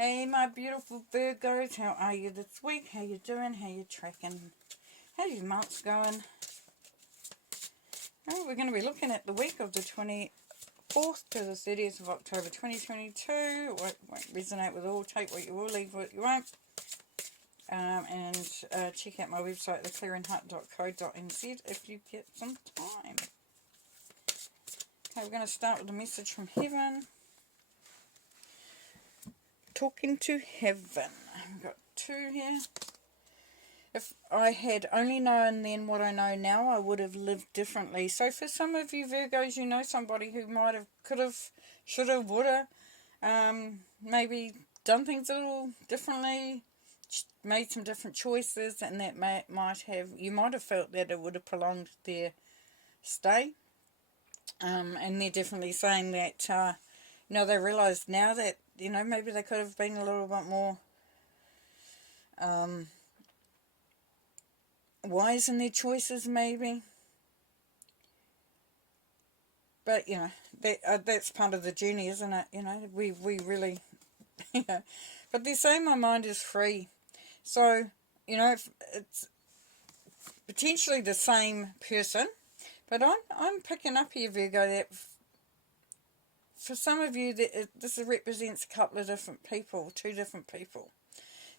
Hey my beautiful Virgos, how are you this week? How you doing? How you tracking? How's your month's going? Alright, we're going to be looking at the week of the 24th to the 30th of October 2022. It won't resonate with all. Take what you will, leave what you won't. And check out my website, theclearingheart.co.nz, if you get some time. Okay, we're going to start with a message from heaven. Talking to heaven. I've got two here. If I had only known then what I know now, I would have lived differently. So for some of you Virgos, you know somebody who might have, could have, should have, would have, maybe done things a little differently, made some different choices, and that you might have felt that it would have prolonged their stay. And they're definitely saying that, they realise now that, maybe they could have been a little bit more wise in their choices, maybe. But, that's part of the journey, isn't it? We really, But they're saying my mind is free. So, if it's potentially the same person. But I'm picking up here, Virgo, that for some of you, this represents a couple of different people, two different people.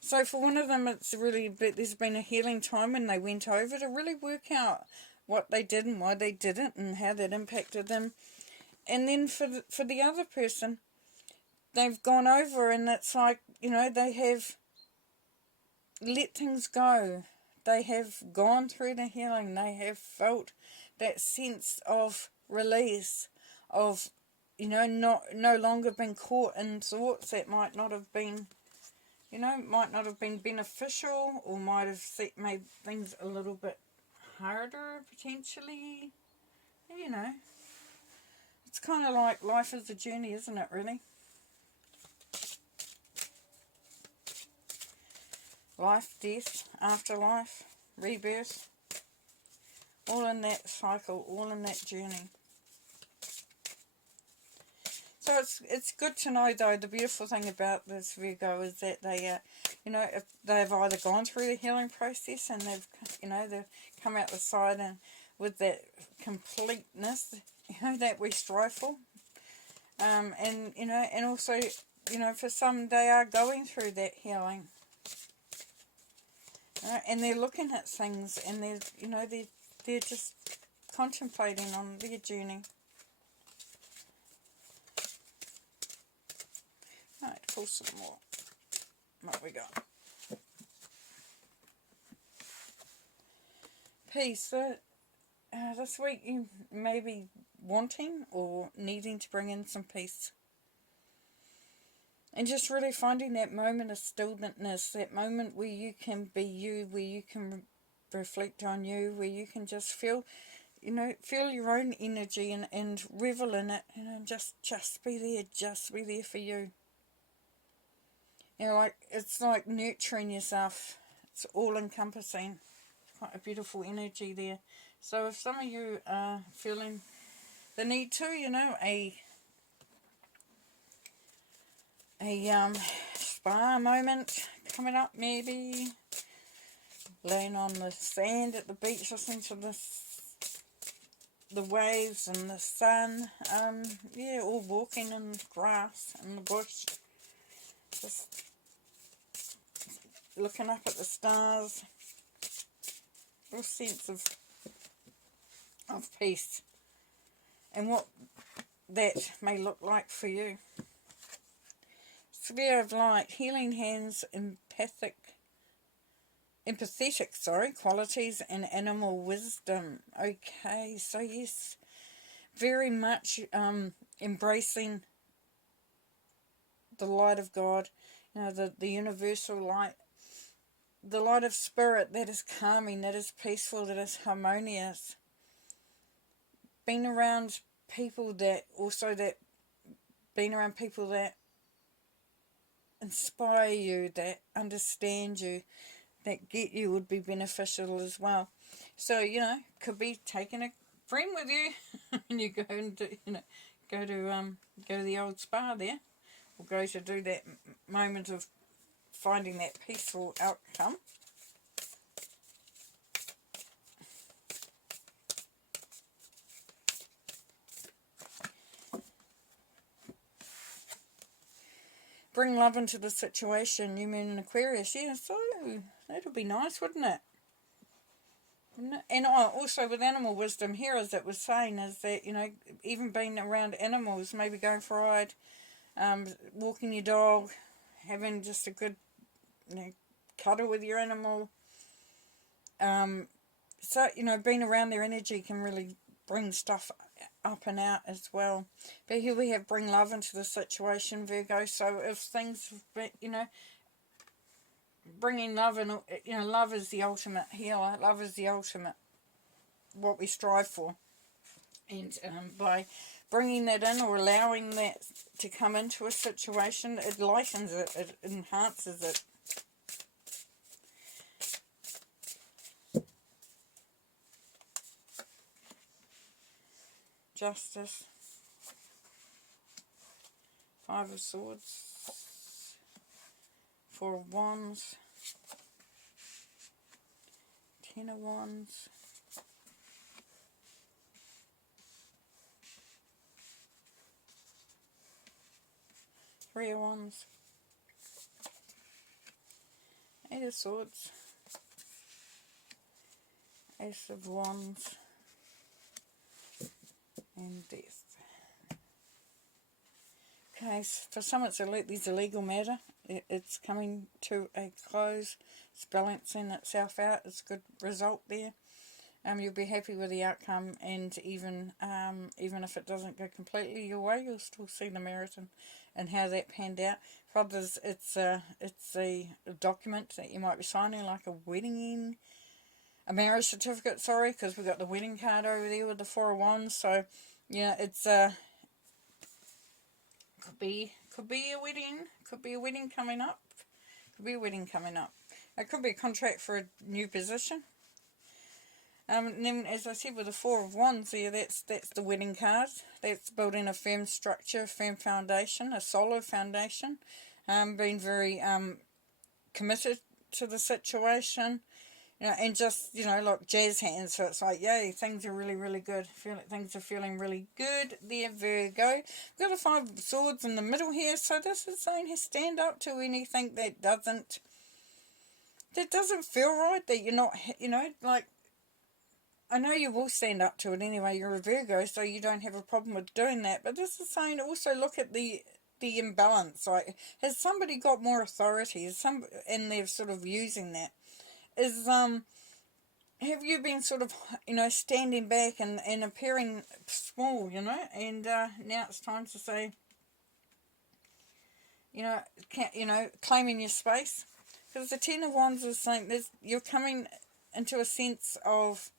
So for one of them, there's been a healing time when they went over to really work out what they did and why they didn't and how that impacted them. And then for the other person, they've gone over and it's like, they have let things go. They have gone through the healing. They have felt that sense of release, of no longer been caught in thoughts that might not have been, beneficial, or might have made things a little bit harder, potentially. It's kind of like life is a journey, isn't it, really? Life, death, afterlife, rebirth, all in that cycle, all in that journey. So it's good to know, though, the beautiful thing about this Virgo is that they, if they've either gone through the healing process and they've come out the side and with that completeness, that we strive for, and also, for some they are going through that healing, and they're looking at things and they're just contemplating on their journey. Alright, pull some more. What we got? Peace. So, this week you may be wanting or needing to bring in some peace. And just really finding that moment of stillness, that moment where you can be you, where you can reflect on you, where you can just feel your own energy and revel in it, and just be there for you. It's like nurturing yourself. It's all-encompassing. Quite a beautiful energy there. So if some of you are feeling the need to, a spa moment coming up, maybe laying on the sand at the beach, listening to the waves and the sun, or walking in grass in the bush, just looking up at the stars, real sense of peace, and what that may look like for you. Sphere of light, healing hands, empathetic qualities, and animal wisdom. Okay, so yes, very much embracing the light of God, the universal light, the light of spirit that is calming, that is peaceful, that is harmonious. Being around people that inspire you, that understand you, that get you would be beneficial as well. So, could be taking a friend with you and you go and go to the old spa there, will go to do that moment of finding that peaceful outcome. Bring love into the situation, New Moon in Aquarius. Yeah, so that'll be nice, wouldn't it? And also with animal wisdom here, as it was saying, is that, you know, even being around animals, maybe going for a ride, walking your dog, having just a good, you know, cuddle with your animal. So, you know, being around their energy can really bring stuff up and out as well. But here we have bring love into the situation, Virgo. So if things, you know, bringing love in, you know, love is the ultimate healer. Love is the ultimate, what we strive for. And by bringing that in or allowing that to come into a situation, it lightens it, it enhances it. Justice. Five of Swords. Four of Wands. Ten of Wands. Three of Wands. Eight of Swords. Ace of Wands. And Death. Okay, so for some it's a legal matter. It's coming to a close. It's balancing itself out. It's a good result there. You'll be happy with the outcome, and even if it doesn't go completely your way, you'll still see the merit and how that panned out. For others, it's a document that you might be signing, like a marriage certificate, sorry, because we got the wedding card over there with the Four of Wands. So, you know, it's could be a wedding coming up. It could be a contract for a new position. And then, as I said, with the Four of Wands there, that's the wedding card. That's building a firm structure, firm foundation, a solid foundation. Being very committed to the situation. You know, and just, you know, like jazz hands, so it's like, yay, things are really, really good. Things are feeling really good there, Virgo. We've got a Five of Swords in the middle here, so this is saying stand up to anything that doesn't feel right, that you're not, you know, like, I know you will stand up to it anyway, you're a Virgo, so you don't have a problem with doing that, but this is saying also look at the imbalance. Like, has somebody got more authority? And they're sort of using that. Have you been sort of, you know, standing back and appearing small, you know, and now it's time to say, you know, claiming your space, because the Ten of Wands is saying you're coming into a sense of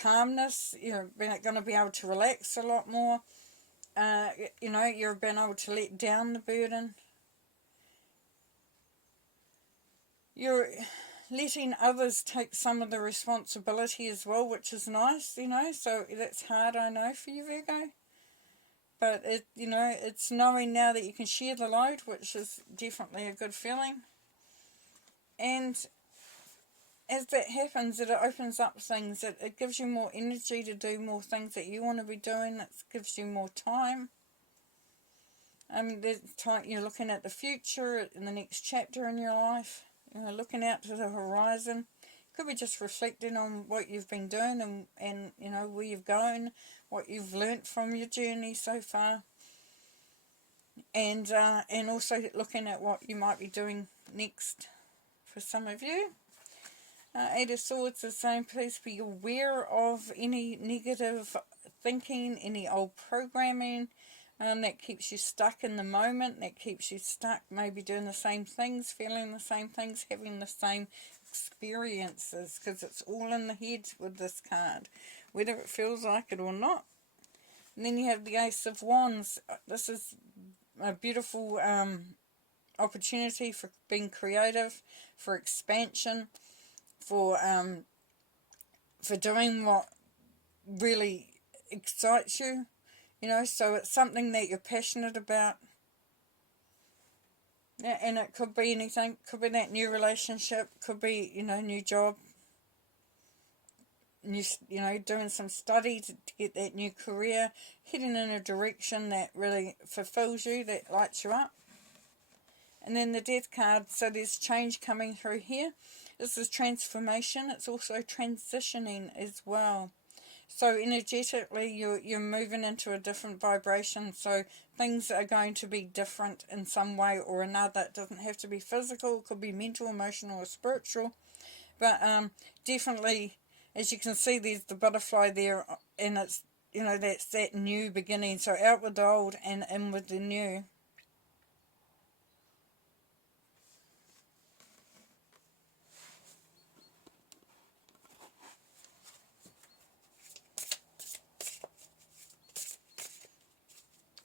calmness. You're going to be able to relax a lot more. You know, you're being able to let down the burden. You're letting others take some of the responsibility as well, which is nice, you know. So that's hard, I know, for you, Virgo. But you know, it's knowing now that you can share the load, which is definitely a good feeling. And as that happens, it opens up things. It gives you more energy to do more things that you want to be doing. It gives you more time. There's time you're looking at the future, in the next chapter in your life. You know, looking out to the horizon. Could be just reflecting on what you've been doing and you know, where you've gone, what you've learnt from your journey so far. And also looking at what you might be doing next for some of you. Eight of Swords is saying please be aware of any negative thinking, any old programming that keeps you stuck in the moment, that keeps you stuck maybe doing the same things, feeling the same things, having the same experiences, because it's all in the head with this card, whether it feels like it or not. And then you have the Ace of Wands. This is a beautiful opportunity for being creative, for expansion, for doing what really excites you, you know. So it's something that you're passionate about, Yeah, and it could be anything. Could be that new relationship. Could be, you know, new job. You know, doing some study to get that new career. Heading in a direction that really fulfills you, that lights you up. And then the Death card. So there's change coming through here. This is transformation. It's also transitioning as well. So energetically, you're moving into a different vibration. So things are going to be different in some way or another. It doesn't have to be physical. It could be mental, emotional, or spiritual. But definitely, as you can see, there's the butterfly there, and it's, you know, that's that new beginning. So out with the old and in with the new.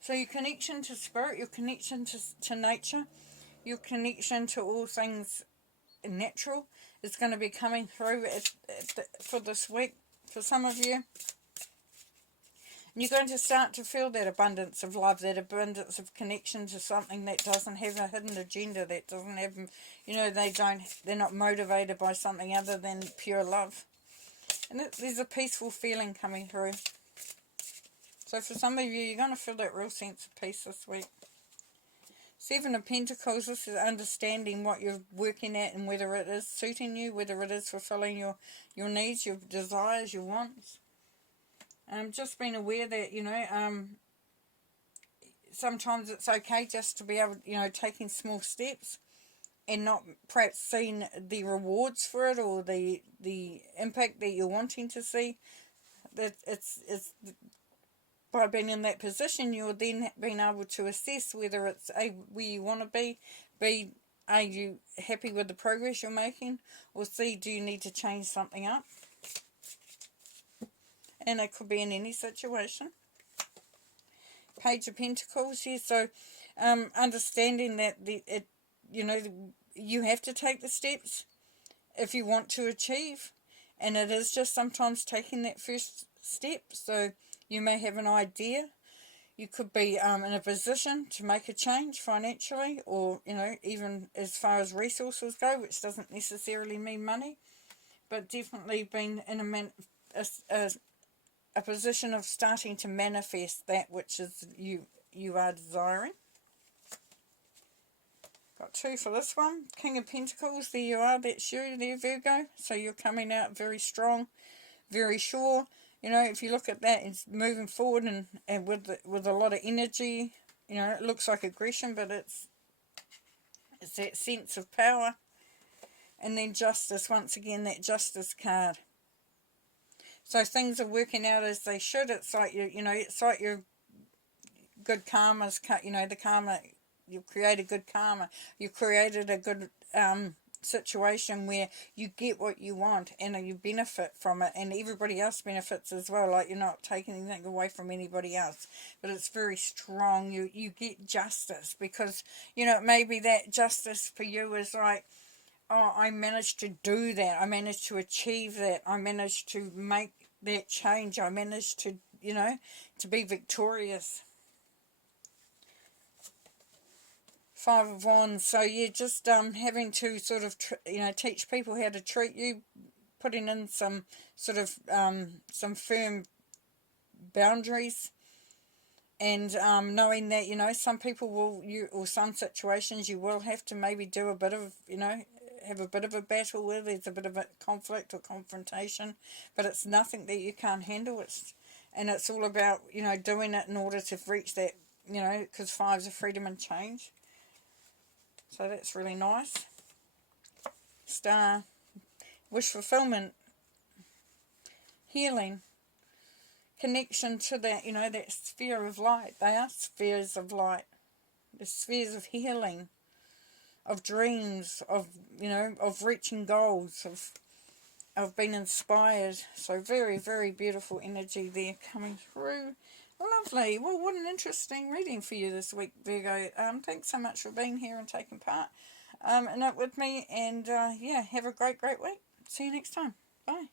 So your connection to spirit, your connection to nature, your connection to all things natural is going to be coming through for this week for some of you. And you're going to start to feel that abundance of love, that abundance of connection to something that doesn't have a hidden agenda, that doesn't have, you know, they're not motivated by something other than pure love. And there's a peaceful feeling coming through. So for some of you, you're going to feel that real sense of peace this week. Seven of Pentacles, this is understanding what you're working at and whether it is suiting you, whether it is fulfilling your needs, your desires, your wants. Just being aware that, you know, sometimes it's okay just to be able, you know, taking small steps and not perhaps seeing the rewards for it or the impact that you're wanting to see. That it's by being in that position, you're then being able to assess whether it's A, where you want to be, B, are you happy with the progress you're making, or C, do you need to change something up? And it could be in any situation. Page of Pentacles here, so understanding that you know, you have to take the steps if you want to achieve, and it is just sometimes taking that first step. So you may have an idea. You could be in a position to make a change financially, or, you know, even as far as resources go, which doesn't necessarily mean money, but definitely being in a position of starting to manifest that which is you are desiring. Got two for this one. King of Pentacles, there you are, that's you there, Virgo. So you're coming out very strong, very sure. You know, if you look at that, it's moving forward and with a lot of energy. You know, it looks like aggression, but it's that sense of power. And then Justice, once again, that Justice card. So things are working out as they should. It's like you know, it's like your good karma's, you know, the karma, you've created good karma. You created a good situation where you get what you want and you benefit from it, and everybody else benefits as well. Like, you're not taking anything away from anybody else, but it's very strong. You get justice, because, you know, maybe that justice for you is like, oh, I managed to do that, I managed to achieve that, I managed to make that change, I managed to, you know, to be victorious. Five of Wands, so you're just having to sort of, you know, teach people how to treat you, putting in some sort of, some firm boundaries, and knowing that, you know, some people will, or some situations you will have to maybe do a bit of, you know, have a bit of a battle with, there's a bit of a conflict or confrontation, but it's nothing that you can't handle. And it's all about, you know, doing it in order to reach that, you know, because fives are freedom and change. So that's really nice. Star, wish fulfillment, healing, connection to that, you know, that sphere of light. They are spheres of light. The spheres of healing, of dreams, of, you know, of reaching goals, of being inspired. So very, very beautiful energy there coming through. Lovely. Well, what an interesting reading for you this week, Virgo. Thanks so much for being here and taking part in it with me. And, yeah, have a great, great week. See you next time. Bye.